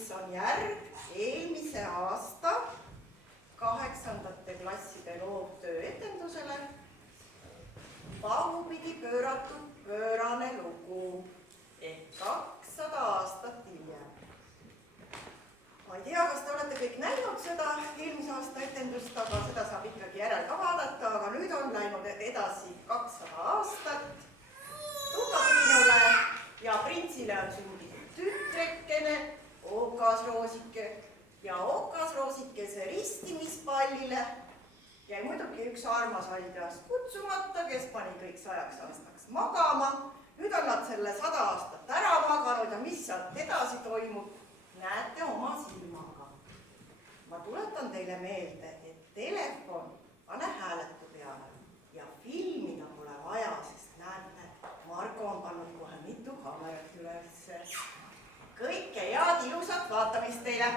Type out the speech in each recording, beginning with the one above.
mis on järg eelmise aasta 8. klasside loovtöö etendusele Pahupidi pööratud pöörane lugu ehk 200 aastat hiljem. Ma ei tea, kas te olete kõik näinud seda eelmise aasta etendust, aga seda saab ikkagi järel ka vaadata, aga nüüd on läinud edasi 200 aastat. Tukatriinule ja printsile on sündinud tütrekene, okasroosike ja okasroosikese ristimispallile jäi muidugi üks armas haljas kutsumata, kes pani kõik 100 aastaks magama. Nüüd on nad selle 100 aastat ära maganud ja mis sealt edasi toimub, näete oma silmaga. Ma tuletan teile meelde, et telefon pane hääletu peale ja filmida pole vaja, sest näete, Margo on pannud kohe mitu kaamerat ülesse. Kõike head ilusat vaatamist teile!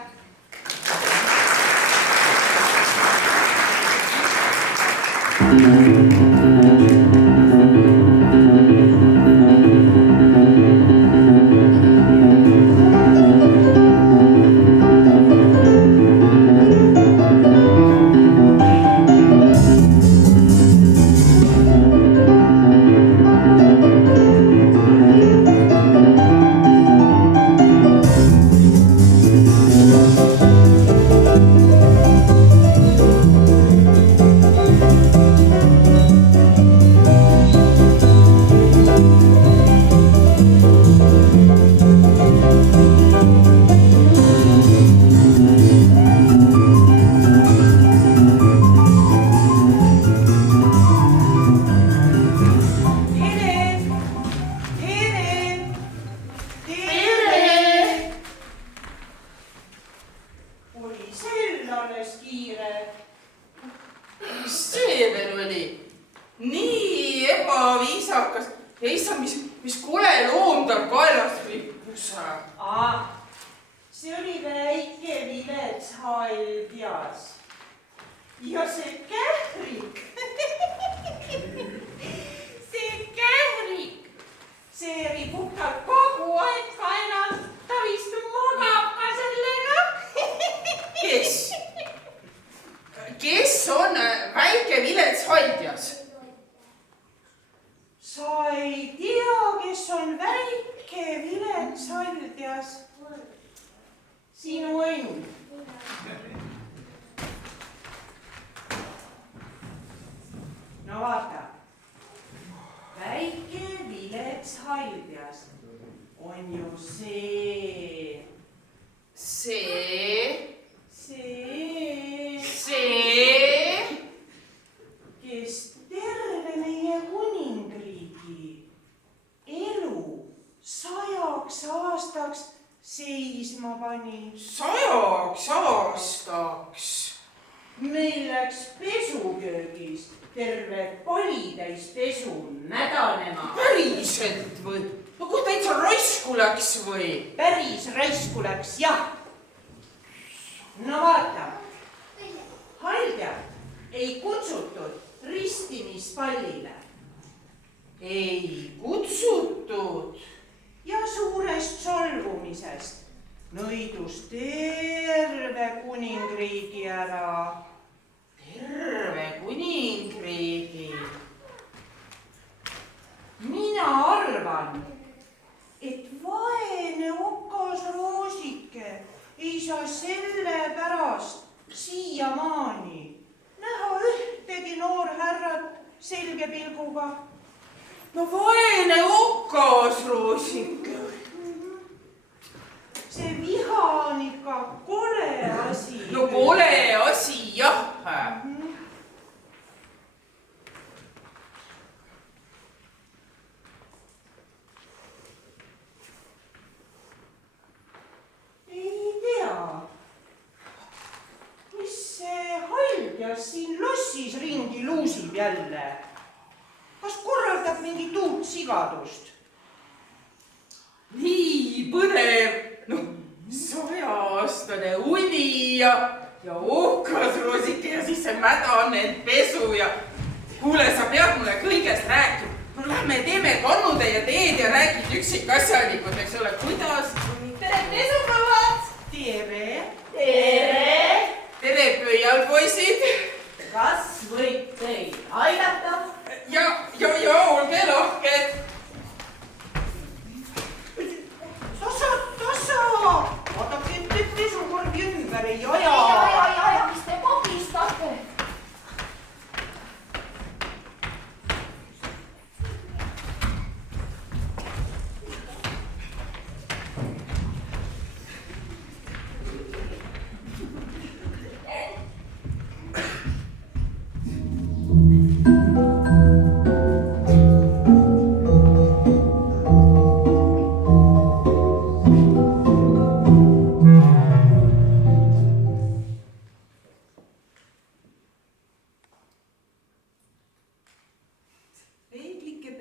No vaene okasroosik. See viha on ikka kole asi. No kole asi, jah. Ei tea, mis see haljas siin lossis ringi luusib jälle. Kas korraldab mingit uut sigadust? Nii põnev, no 100-aastane uni ja okasroosike ja siis see mädanenud pesu ja kuule, sa pead mulle kõigest rääkima. No lähme teeme kannutäie teed ja räägid üksikasjalikult, eks ole, kuidas? Tere pesukõvad! tere. tere! tere, pöial poisid! Kas võib teid aidata? Ja, olge lahked! Tasa! Vaadake, et pesukorvi ümber ei aja. Ja, mis te pagistate?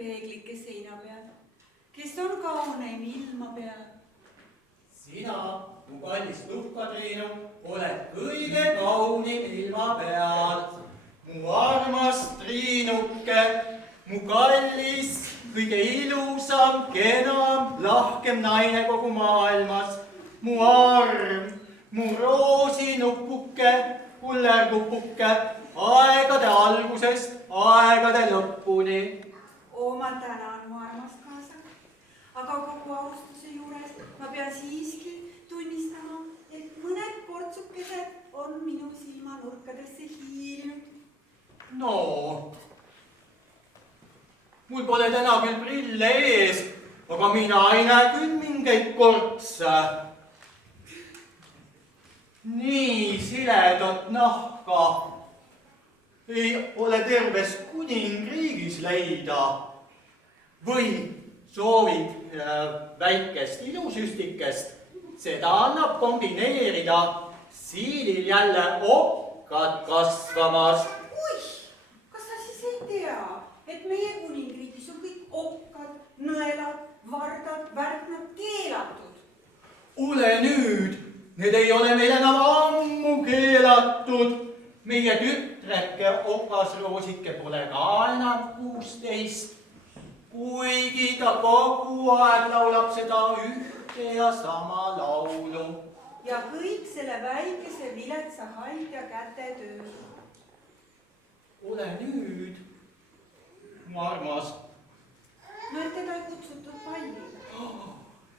peeglike seina peal, kes on kauneim ilma peal. Sina, mu kallis tuhkatriinu, oled kõige kaunim ilma peal. Mu armas Triinuke, mu kallis, kõige ilusam, kenam, lahkem naine kogu maailmas. Mu arm, mu roosinupuke, kullerkupuke, aegade algusest aegade lõpuni. Ma tänan, mu armas kaasa, aga kogu austuse juures ma pean siiski tunnistama, et mõned portsukesed on minu silmanurkadesse hiilinud. No, mul pole täna küll prille ees, aga mina ei näe küll mingeid kortse. Nii siledat nahka ei ole terves kuningriigis leida. Või soovid väikest ilusüstikest, seda annab kombineerida siilil jälle okkad kasvamas. Oih, kas sa siis ei tea, et meie kuningriigis on kõik okkad, nõelad, vardad, värknad keelatud? Ole nüüd, need ei ole meil enam ammu keelatud. Meie tütreke okasroosike pole ka enam 16. Kuigi ta kogu aeg laulab seda ühte ja sama laulu. Ja kõik selle väikese viletsa haidja käte töö. Ole nüüd, mu armas. No et teda ei kutsutud pallile.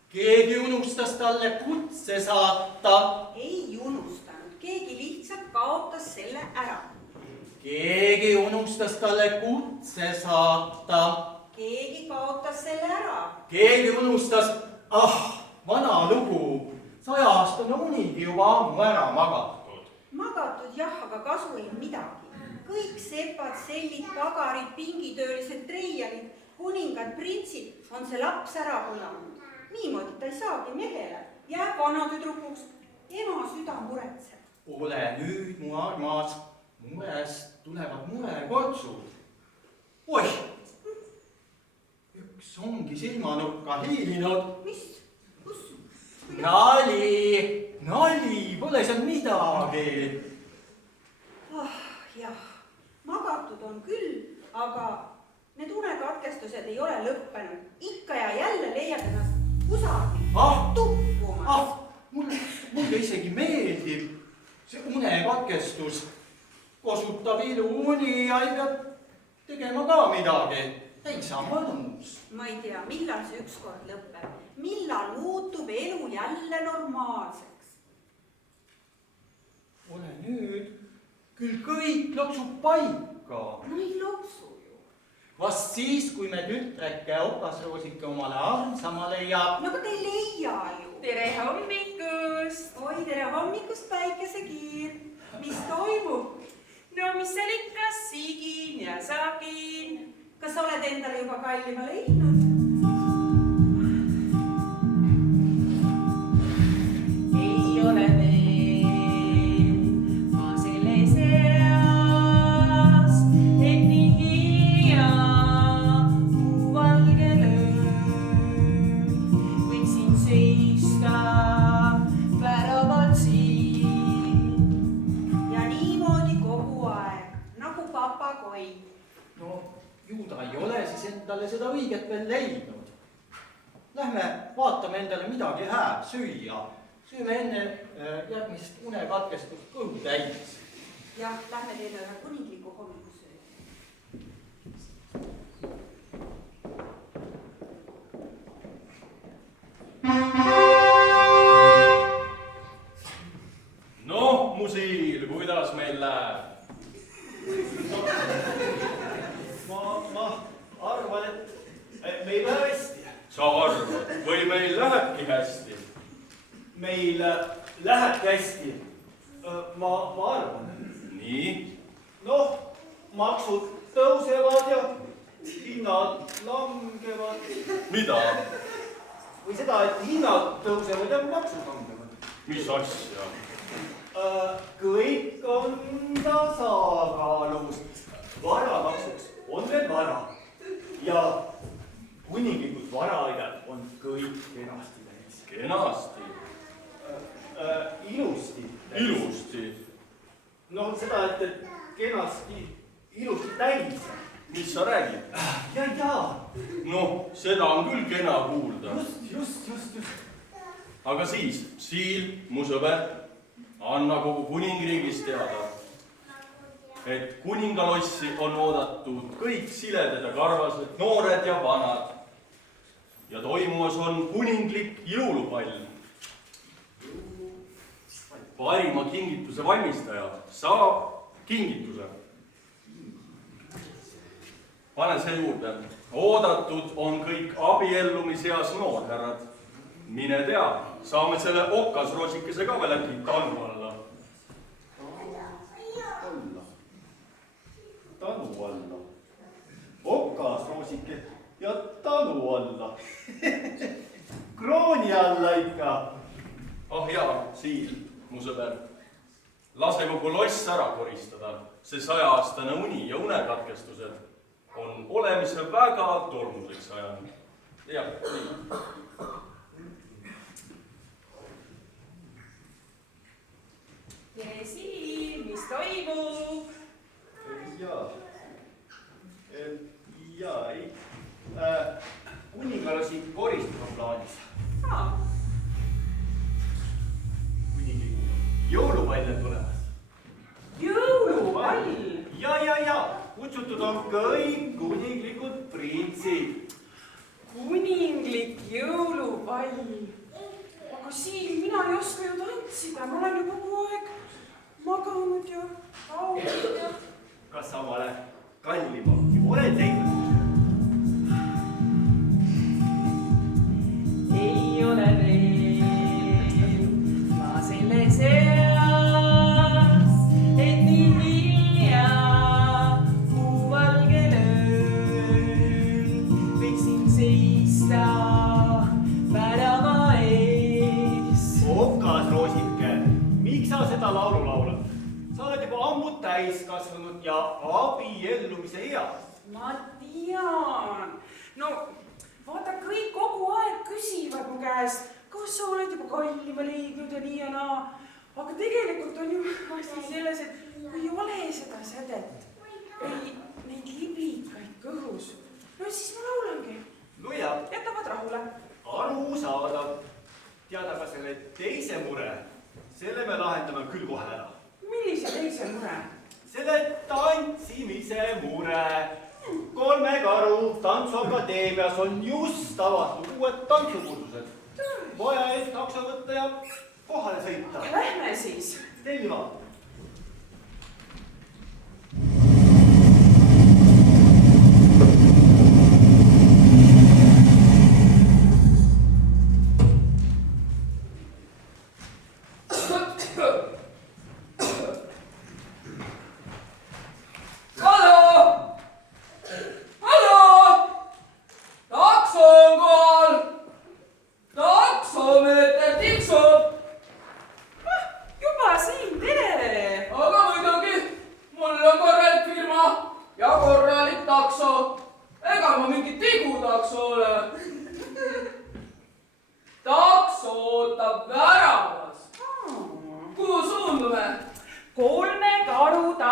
Keegi unustas talle kutse saata. Ei unustanud, keegi lihtsalt kaotas selle ära. Keegi unustas talle kutse saata. Keegi kaotas selle ära. Keegi unustas, vana lugu, 100-aastane unigi juba ammu ära magatud. Magatud jah, aga kasu ei midagi. Kõik sepad, sellid, pagarid, pingitöölised, treialid, kuningad, printsid on see laps ära põlanud. Niimoodi ta ei saagi mehele, jääb vanatüdrukuks, ema süda muretseb. Ole nüüd, mu armas, murest tulevad murekortsud. Oih! Üks ongi silmanurka hiilinud. Mis? Kus? Nali, pole seal midagi. Jah, magatud on küll, aga need unekatkestused ei ole lõppenud. Ikka ja jälle leiab ennast kusagil tukkumas. Mulle isegi meeldib see unekatkestus. Kosutab iluuni ja ei pea tegema ka midagi. Täitsa mõnus. Ma ei tea, millal see ükskord lõpeb. Millal muutub elu jälle normaalseks? Ole nüüd, küll kõik loksub paika. No ei loksu ju. Vast siis, kui me tütreke okasroosike omale armsama leiab. No aga te ei leia ju. tere hommikust! Oi, tere hommikust, päikesekiir. Mis toimub? No mis seal ikka, sigin ja sagin. Kas sa oled endale juba kallima leidnud? Ei ole veel ma selle seas, et nii hilja mu valge lööb. Võiksin seista väravalt siin. Ja niimoodi kogu aeg, nagu papagoi. No, ju ta ei ole siis endale seda õiget veel leidnud. Lähme vaatame endale midagi hääd süüa. sööme enne järgmist unekatkestust kõhu täis. jah, lähme teile ühe kuningliku hommikusöögi. noh, mu siil, kuidas meil läheb? ma arvan, et meil läheb hästi. sa arvad või meil lähebki hästi? meil lähebki hästi. ma arvan. nii? noh, maksud tõusevad ja hinnad langevad. mida? või seda, et hinnad tõusevad ja maksud langevad. mis asja? kõik on tasakaalus. varamakseks on veel vara ja kuninglikud varaajad on kõik kenasti täis. kenasti? Ilusti. ilusti? no seda, et kenasti, ilusti täis. mis sa räägid? ja. noh, seda on küll kena kuulda. just. aga siis, Siil, mu sõber, anna kogu kuningriigis teada, et kuningalossi on oodatud kõik siledad ja karvased, noored ja vanad. ja toimumas on kuninglik jõulupall. parima kingituse valmistaja saab kingituse. pane see juurde. oodatud on kõik abiellumiseas noorhärrad. mine tea, saame selle okasroosikese ka veel äkki tannu alla. Tanu alla. Okasroosike ja tanu alla. krooni alla ikka. ah jaa, Siil, mu sõber. lase kogu loss ära koristada. see 100-aastane uni ja unekatkestused on olemise väga tolmuseks ajanud. jah, nii. tere, Siil, mis toimub? jaa, ei. kuningalasi koristus on plaanis. kuninglikud jõulupall on tulemas. jõulupall? ja. kutsutud on kõik kuninglikud printsid. kuninglik jõulupall. aga Siil, mina ei oska ju tantsida, ma olen ju kogu aeg maganud ja laulnud ja. kas sa omale kallimaki oled leidnud? ei ole veel ma selles eas, et nii hilja muuvalgel ööl võiksin seista värava ees. Okasroosike, miks sa seda laulu laulad? sa oled juba ammu täiskasvanud ja abiellumise eas. ma tean. no vaata, kõik kogu aeg küsivad mu käest, kas sa oled juba kallima leidnud ja nii ja naa. aga tegelikult on ju asi selles, et kui ei ole seda sädet või neid liblikaid kõhus, no siis ma laulangi. no ja, jätavad rahule. arusaadav. tead aga selle teise mure, selle me lahendame küll kohe ära. millise teise mure? selle tantsimise mure. 3 Karu Tantsuakadeemias on just avatud uued tantsukursused. vaja eest takso võtta ja kohale sõita. Lähme siis. tellima.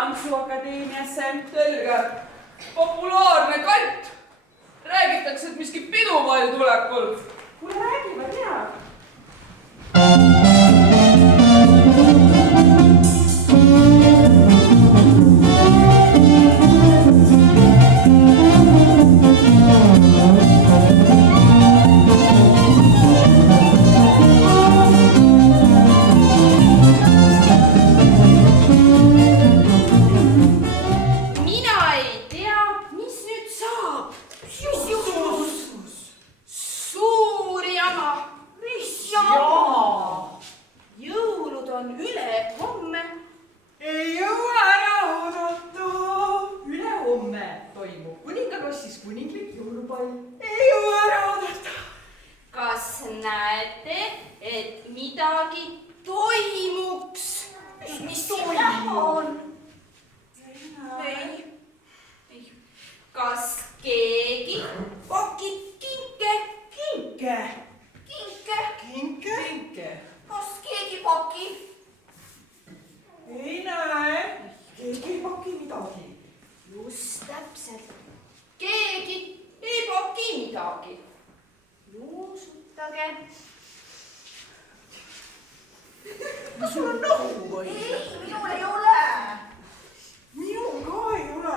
Tantsuakadeemiasse. Selge. Populaarne kant. Räägitakse, et miski pidupall tulekul. Kuule, räägi, ma tean. kinke. Kinke. Kas keegi pakib? Ei näe, keegi ei paki midagi. Just täpselt. Keegi ei paki midagi. Nuusutage. Kas sul on nohu või? Ei, minul ei ole. Minul ka ei ole.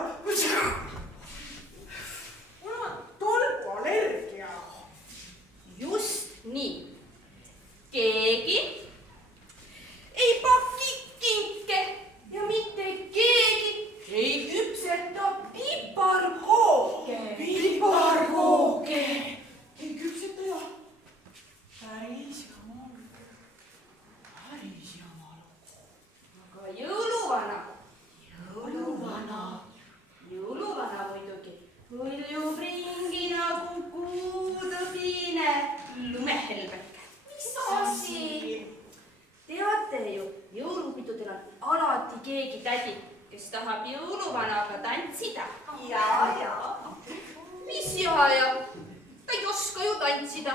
Mul on tolmuallergia. Just nii. Keegi ei paki kinke ja mitte keegi ei küpseta piparkooke. Piparkooke. Ei küpseta ja päris jama lugu. Aga jõuluvana muidugi hõljub ringi nagu kuudõbine lumehelbeke. Mis asi? Teate ju, jõulupidudel on alati keegi tädi, kes tahab jõuluvanaga tantsida. ja. Mis ja? Ta ei oska ju tantsida.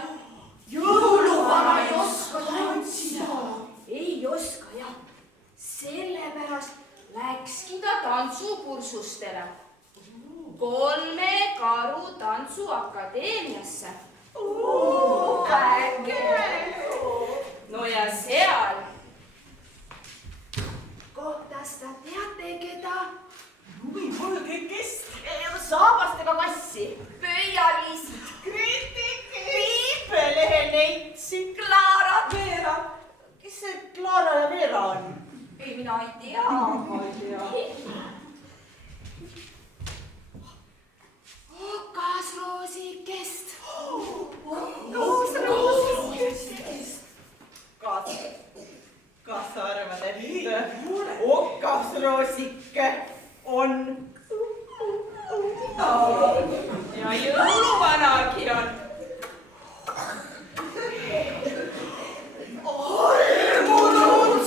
Jõuluvana ei oska tantsida. Ei oska jah. Sellepärast läkski ta tantsukursustele. 3 Karu Tantsuakadeemiasse. No ja seal kohtas ta teate keda? Lumi valge kest. Saabastega kassi. Pöialiisid. Piipelehe neitsi. Klaara. Veera. Kes see Klaara ja Veera on? Ei, mina ei tea. Ma ei tea. Okasroosikest. Kas sa arvad, et okasroosike on? Ja jõuluvanagi on. Armunud!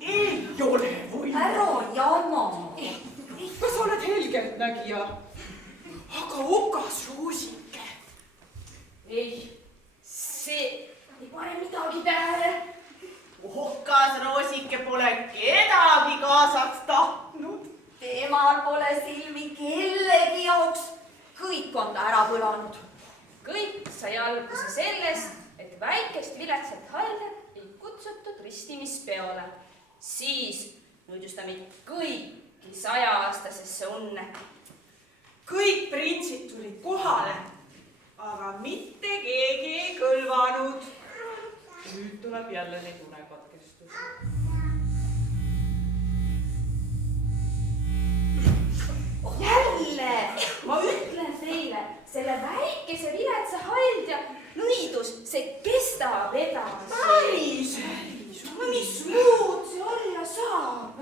Ei ole või? Ära jama. Kas sa oled helgeltnägija? Aga okasroosike. Ei, see ei pane midagi tähele. Okasroosike pole kedagi kaasaks tahtnud. Temal pole silmi kellegi jaoks. Kõik on ta ära põlanud. Kõik sai alguse sellest, et väikest viletsat halja ei kutsutud ristimispeole. Siis nõudis ta meid kõiki 100-aastasesse unne. Kõik printsid tulid kohale, aga mitte keegi ei kõlvanud. Nüüd tuleb jälle neid unekatkestusi. Jälle! Ma ütlen teile, selle väikese viletsa haldja nõidus, see kestab edasi. Päris! No mis muud see olla saab?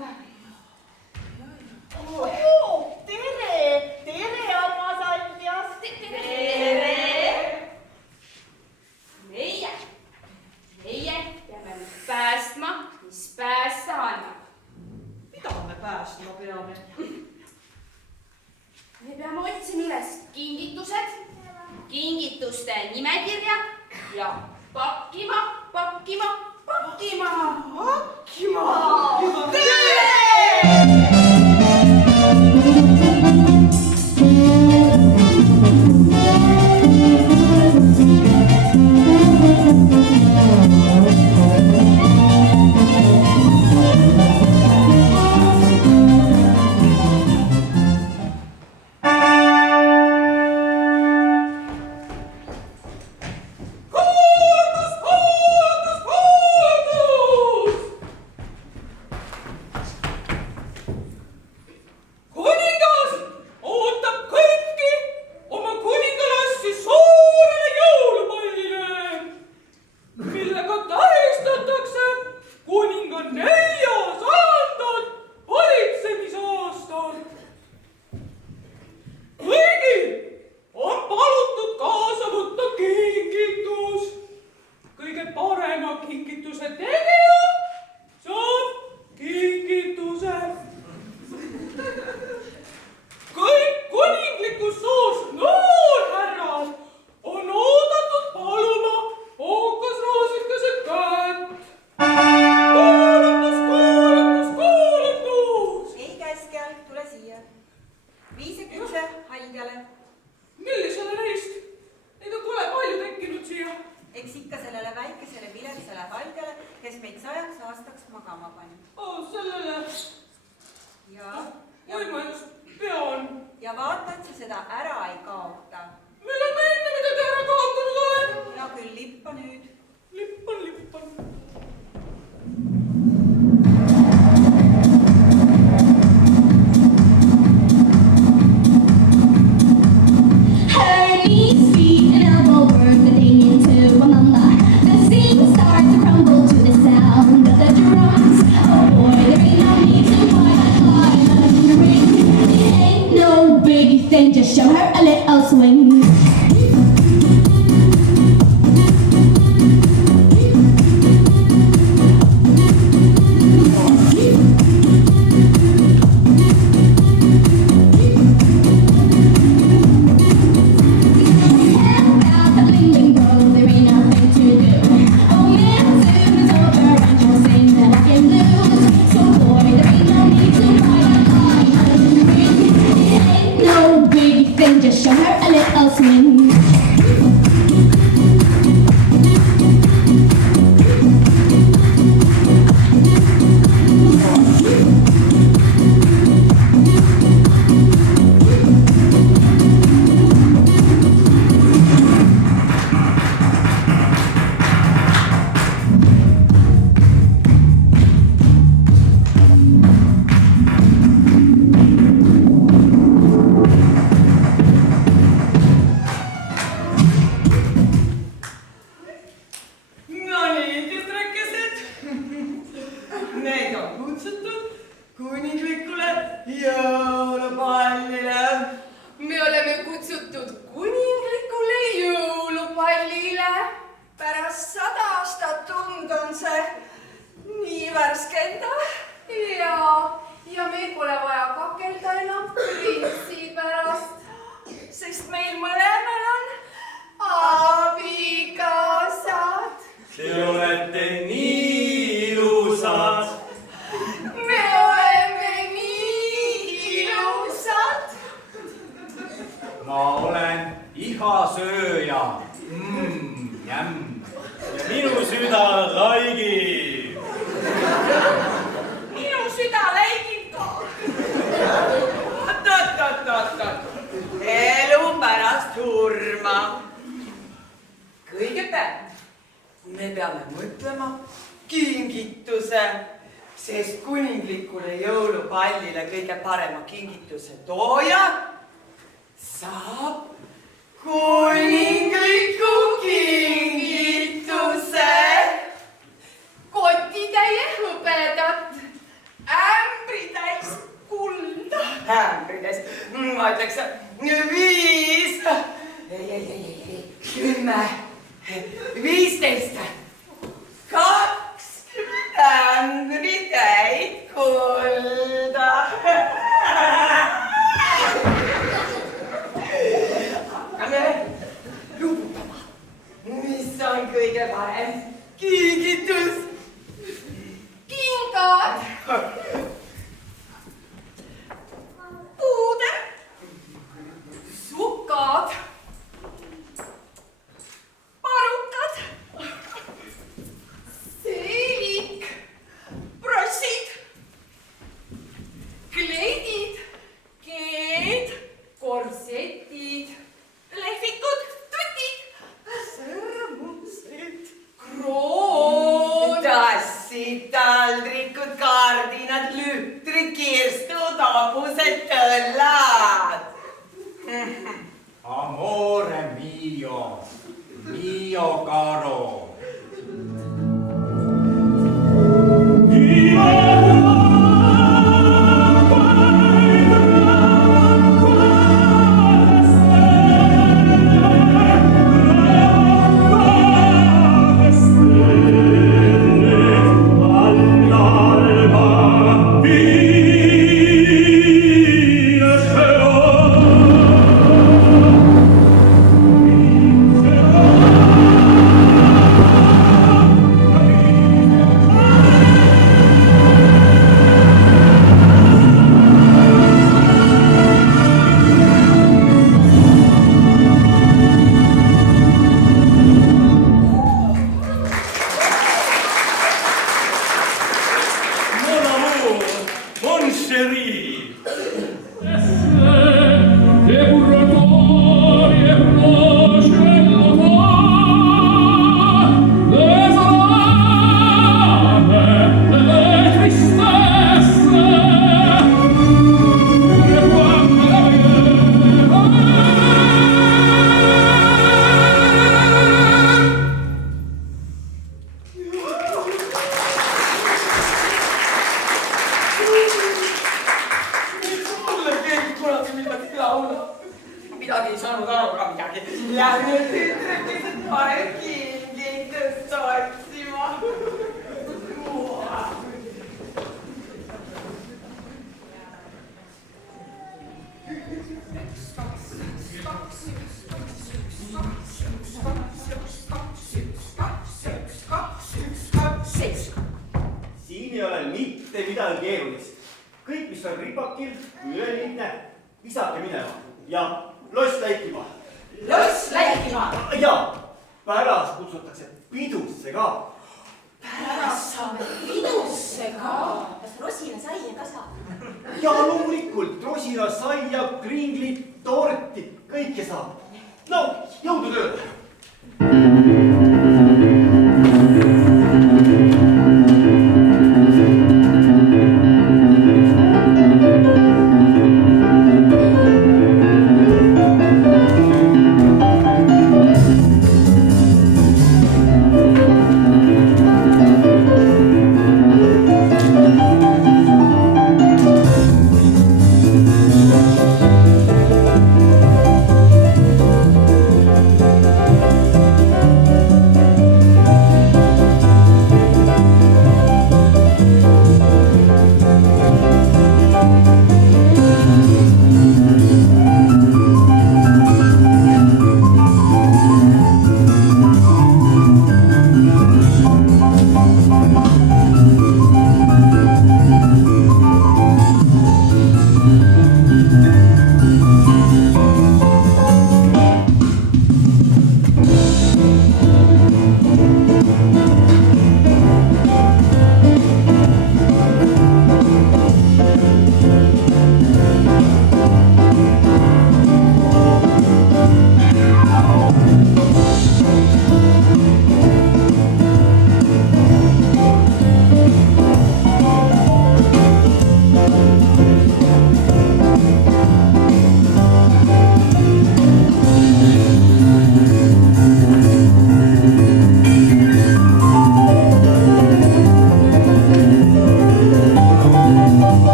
Tere, armas andjas! Tere! Meie peame nüüd päästma, mis päästa annab. Mida me päästma peame? Me peame otsima üles kingitused, kingituste nimekirja ja pakkima. pidama pani. Sellele, kui ma just pean. Ja vaata, et sa seda ära ei kaota. Millal ma enne midagi ära kaotanud olen? Ja küll lippa nüüd. Lippan. Her knees, feet, and elbow work fitting into a mama. The scene starts to crumble to the sound of the drums. Oh boy, there ain't no need to climb under the ring. It ain't no big thing, just show her a little swing. Just show her a little swing. Me oleme kutsutud kuninglikule jõulupallile. Pärast 100 aastat tund on see nii värskendav. Ja meil pole vaja kakelda enam printsi pärast, Sest meil mõlemal on abikaasad. Te olete nii ilusad. Me oleme nii ilusad. Ma olen ihasööja. Jämm. Ja minu süda laigib. Minu süda läigib ka. Oot. Elu pärast surma. Kõigepealt me peame mõtlema kingituse, sest kuninglikule jõulupallile kõige parema kingituse tooja saab kuningliku kingituse. kotitäie hõbedat, Ämbritäis kulda. Ämbrides, ma ütleks 5, 10, 15, 20 ämbritäit kulda. Hakkame luputama, mis on kõige parem kingitus. kingad, Puuder. sukad, Parukad. seelik, Brossid. kleidid, keed, korsetid, Lehvikud. Tutid. Sõrmused. kroon, tassid, taldrikud, kardinad, lütrid, kirstud, hobused, tõllad. Amore mio, mio caro. Thank midagi ei saanud aru ka midagi. Ja nüüd ütlesid pane kingitust otsima. Siin ei ole mitte midagi keerulist. Kõik, mis on ripakil, üleliigne, visake minema ja loss läikima. Loss läikima. Ja pärast kutsutakse pidusse ka. Pärast saame pidusse ka. Kas rosinasaia ka saab? Ja loomulikult rosinasaia, kringlit, torti, kõike saab. No, jõudu tööle!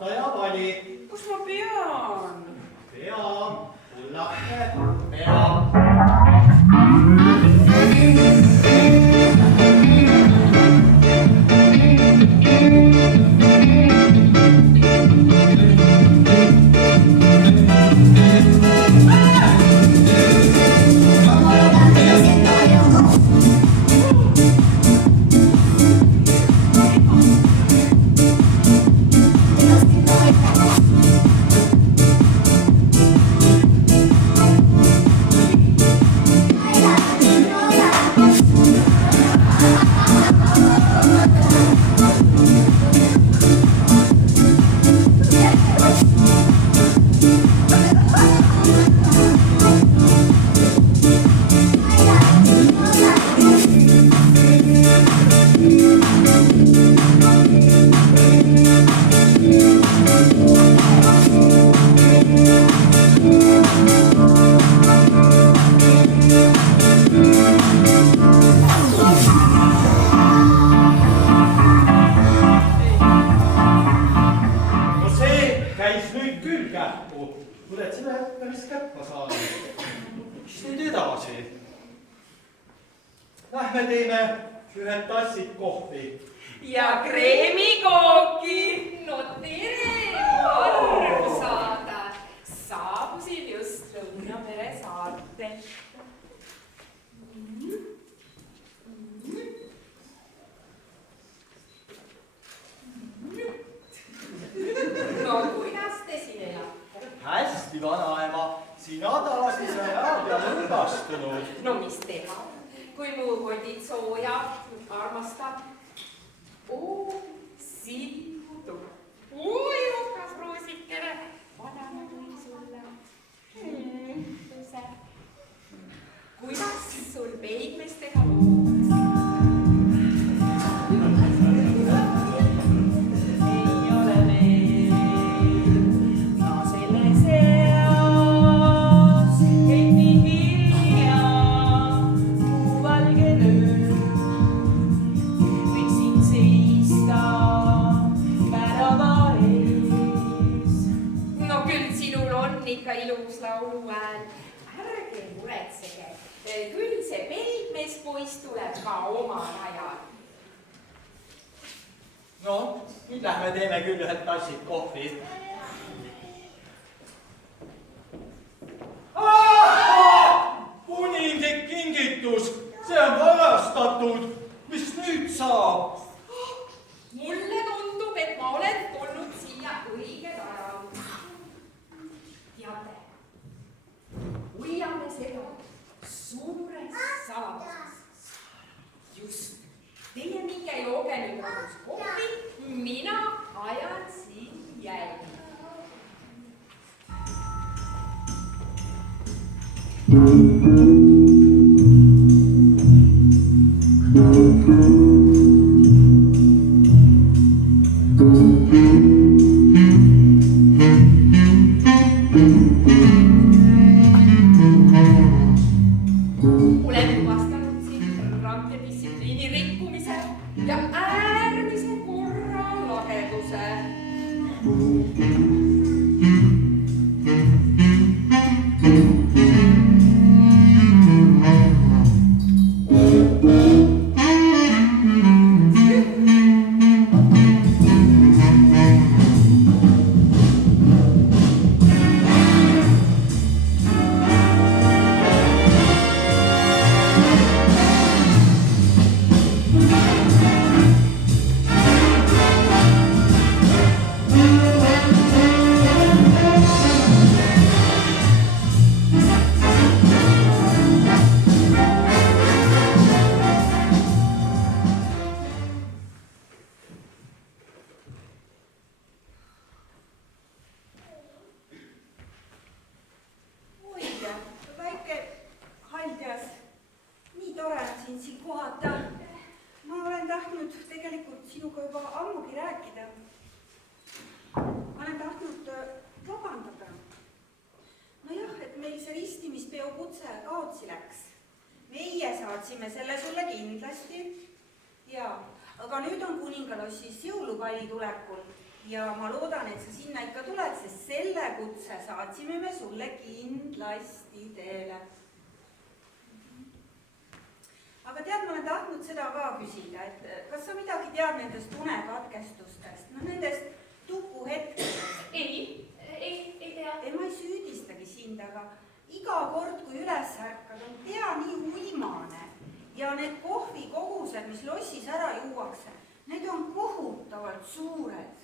vaataja vali. Kus ma pean? Pea, kullake, pea. Lähme teeme ühed tassid kohvi. Ja kreemikooki. No tere, armu saada. Saabusin just Lõunamere saartelt. No kuidas te siin elate? Hästi, vanaema. Sina taas ise head ja lõõgastunud. No mis teha? Kui mu kodid sooja armastab. Silmu tuleb. Jokas roosikene. Vanana või sulle. Kuidas sul peigmestega lood? Ei ole veel. Ma selle seas käib nii hilja. Valge löö. Võiksin seista värava ees. No küll sinul on ikka ilus lauluhääl. Ärge muretsege. Küll see peigmeespoiss tuleb ka omal ajal. No, nüüd lähme teeme küll ühed tassid kohvi. Kuninglik kingitus, see on varastatud. Mis nüüd saab? Mulle tundub, et ma olen tulnud siia õigel ajal. Teate, hoiame seda suures saladuses. Just, teie minge jooge nüüd kodus kohvi, mina ajan siin jälgi. Olen tuvastanud siin ranke distsipliini rikkumise ja äärmise korralageduse. Saatsime selle sulle kindlasti. Jaa, aga nüüd on kuningalossis jõulupalli tulekul ja ma loodan, et sa sinna ikka tuled, sest selle kutse saatsime me sulle kindlasti teele. Aga tead, ma olen tahtnud seda ka küsida, et kas sa midagi tead nendest unekatkestustest, no nendest tupuhetkest? ei tea. Ma ei süüdistagi sind, aga iga kord, kui üles ärkad, on pea nii uimane ja need kohvikogused, mis lossis ära juuakse, need on kohutavalt suured.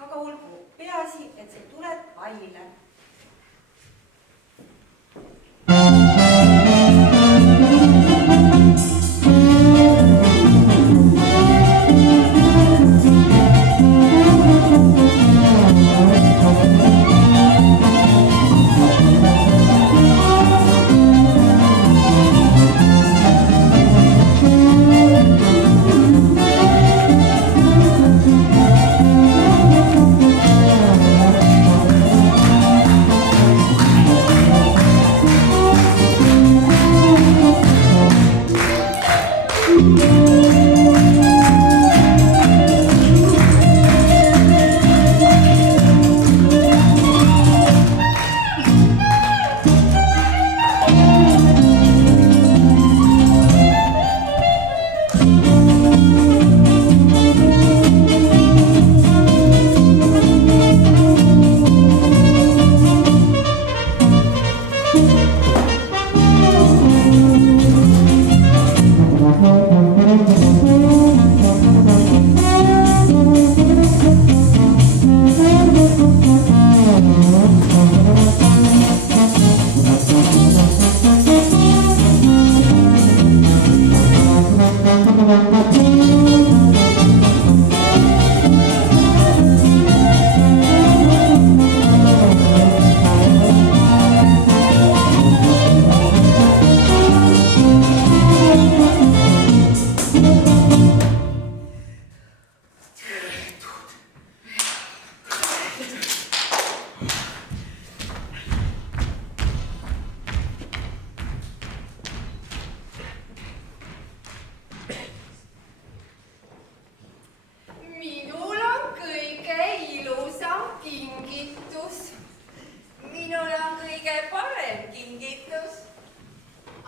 Aga olgu, peaasi, et sa tuled pallile.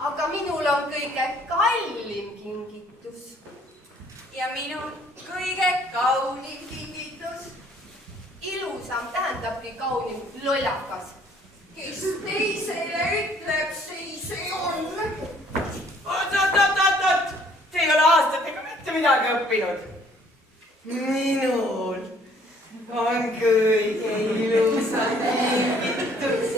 aga minul on kõige kallim kingitus ja minul kõige kaunim kingitus. Ilusam tähendabki kaunim lollakas. Kes teisele ütleb, see see on. Oot! Te ei ole aastatega mitte midagi õppinud. Minul on kõige ilusam kingitus.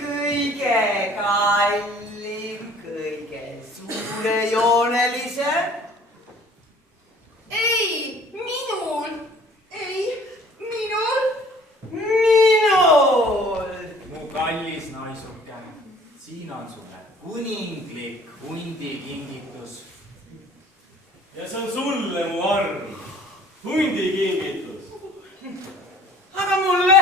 Kõige kallim, kõige suurejoonelisem. Ei, minul. Mu kallis naisuke, siin on sulle kuninglik hundikingitus. Ja see on sulle, mu arm, hundikingitus. Aga mulle?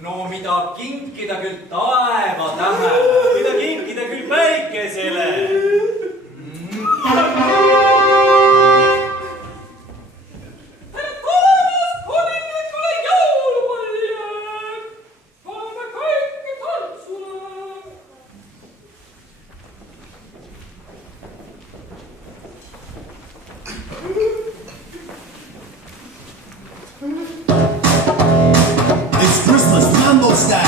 No mida kinkida küll taeva tähele, mida kinkida küll päikesele. It's Christmas Mambo style.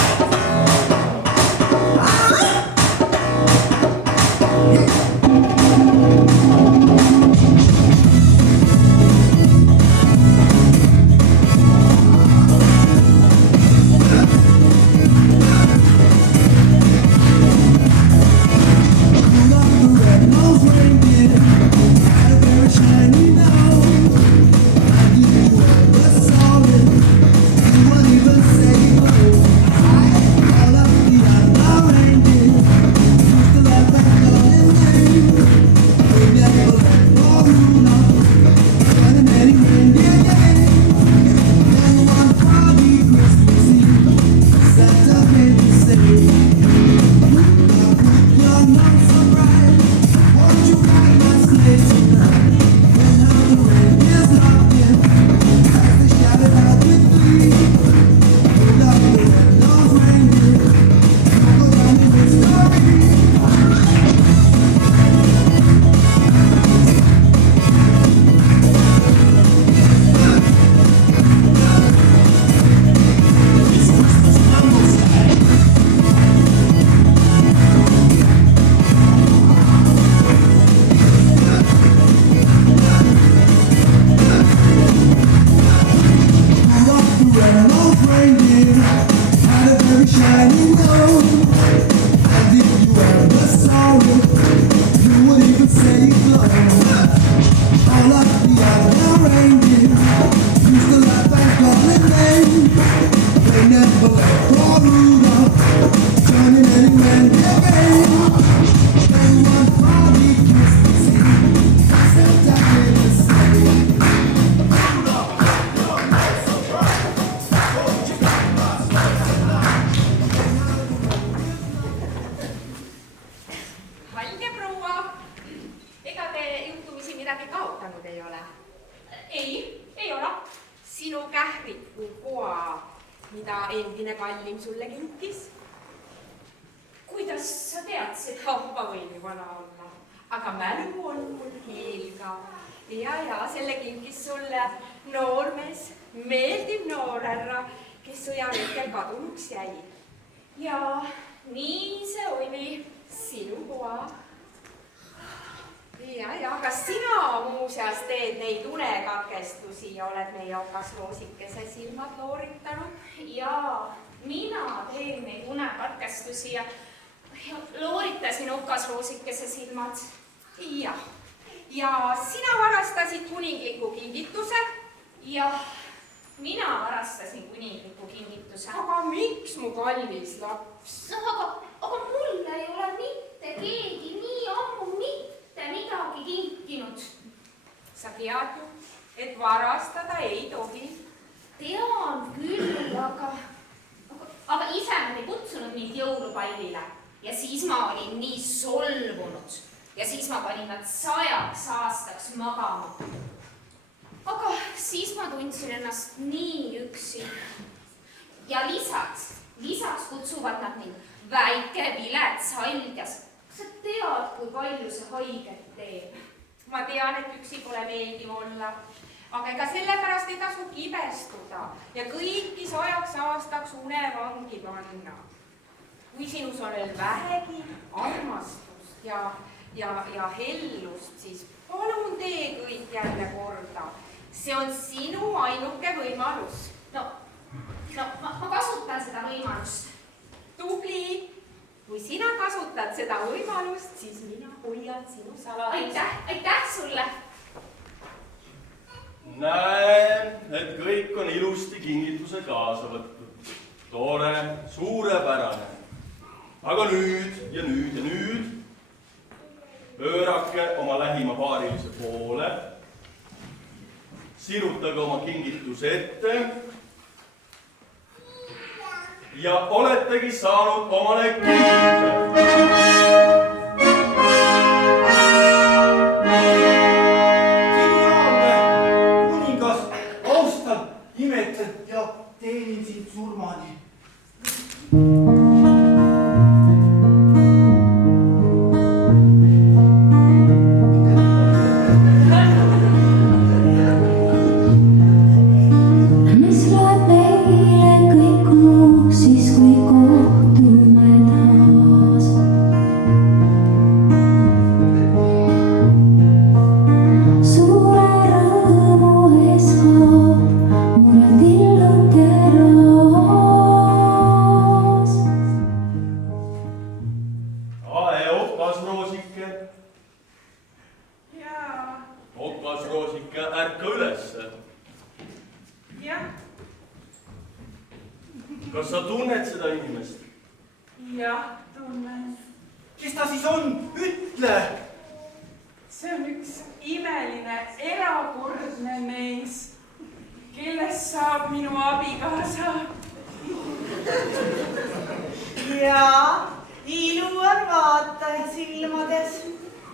sulle kinkis. kuidas sa tead seda, ma võin ju vana olla. Aga mälu on mul Helga. Ja, selle kinkis sulle noormees, meeldiv noorhärra, kes sõjalikel kadunuks jäi. ja nii see oli sinu poa. Ja, kas sina muuseas teed neid unekatkestusi ja oled meie okasroosikese silmad looritanud? ja mina teen neid unekatkestusi ja looritasin okasroosikese silmad. Jah, ja sina varastasid kuningliku kingituse? jah, mina varastasin kuningliku kingituse. Aga miks, mu kallis laps? no aga mulle ei ole mitte keegi nii ammu mitte midagi kinkinud. Sa tead ju, et varastada ei tohi. tean küll, aga ise nad ei kutsunud mind jõulupallile ja siis ma olin nii solvunud ja siis ma panin nad 100 aastaks magama. aga siis ma tundsin ennast nii üksi. ja lisaks kutsuvad nad mind väike vilets haljas. sa tead, kui palju see haiget teeb? Ma tean, et üksi pole meeldiv olla, aga ega sellepärast ei tasu kibestuda ja kõiki 100 aastaks unevangi panna. kui sinus on veel vähegi armastust ja hellust, siis palun tee kõik jälle korda. See on sinu ainuke võimalus. no ma kasutan seda võimalust. Tubli! Kui sina kasutad seda võimalust, siis mina hoian sinu saladust. aitäh sulle! Näen, et kõik on ilusti kingituse kaasa võtnud. Tore, suurepärane. Aga nüüd ja nüüd ja nüüd pöörake oma lähima paarilise poole. Sirutage oma kingituse ette. Ja oletegi saanud omale kingituse. Imetlen ja teenin sind surmani. Mis loeb meile kõik muu siis, kui kohtume taas. Suure rõõmu ees kaob muretilluke roos. Ae, okasroosike. jaa, Okasroosike, ärka ülesse. jah, Kas sa tunned seda inimest? jah, tunnen. Kes ta siis on? Ütle! see on üks imeline, erakordne mees, kellest saab minu abikaasa. ja ilu on vaataja silmades,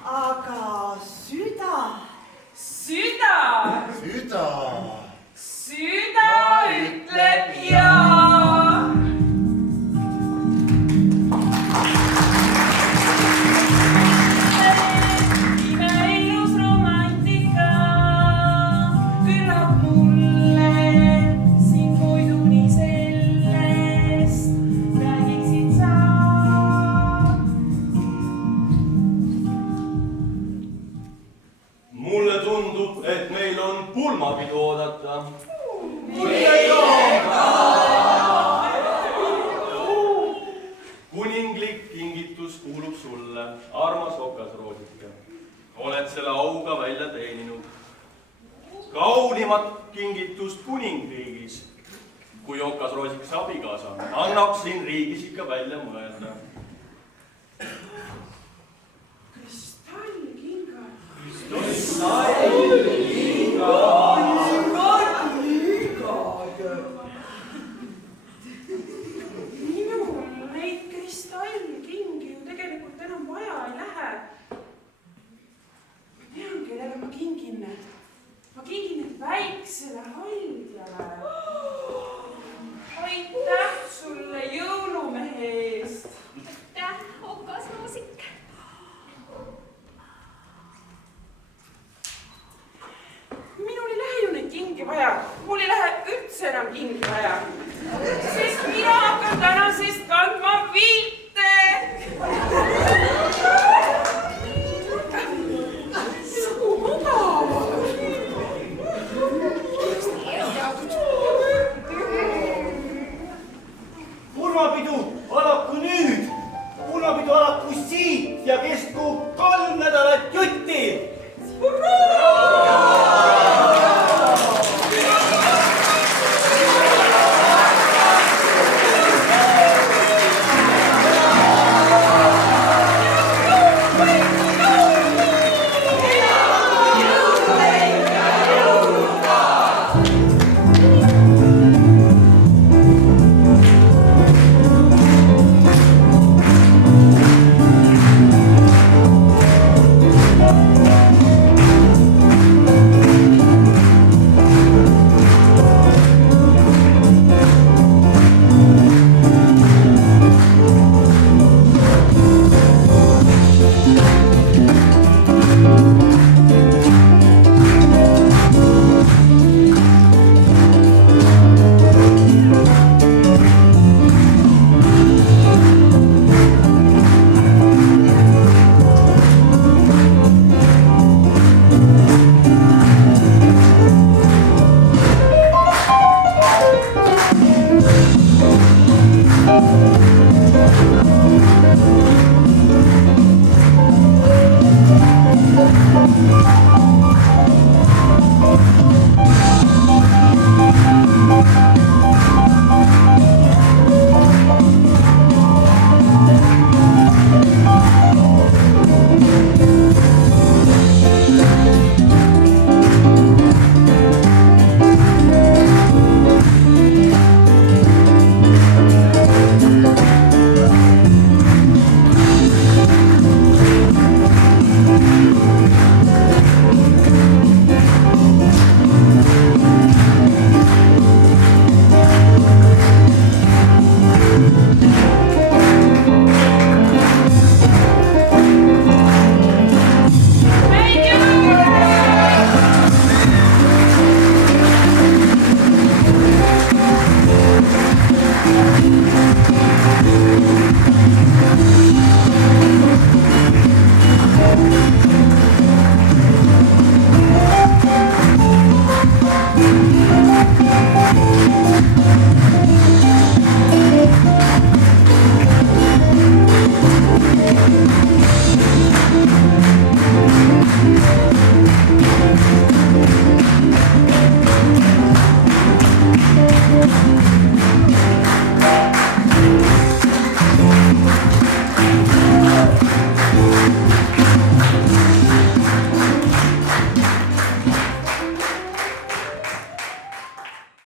aga süda. süda Süda! ütleb jaa. imeilus romantika küllab mulle sind muiduni sellest räägiksid sa. Mulle tundub, et meil on pulmapidu oodata. Kuninglik kingitus kuulub sulle, armas okasroosike. Oled selle auga välja teeninud. Kaunimat kingitust kuningriigis, kui okasroosikese abikaasa, annab siin riigis ikka välja mõelda. minul neid kristallkingi ju tegelikult enam vaja ei lähe. Ma tean, kellele ma kingin need. Ma kingin need väiksele haldjale. aitäh sulle, mingi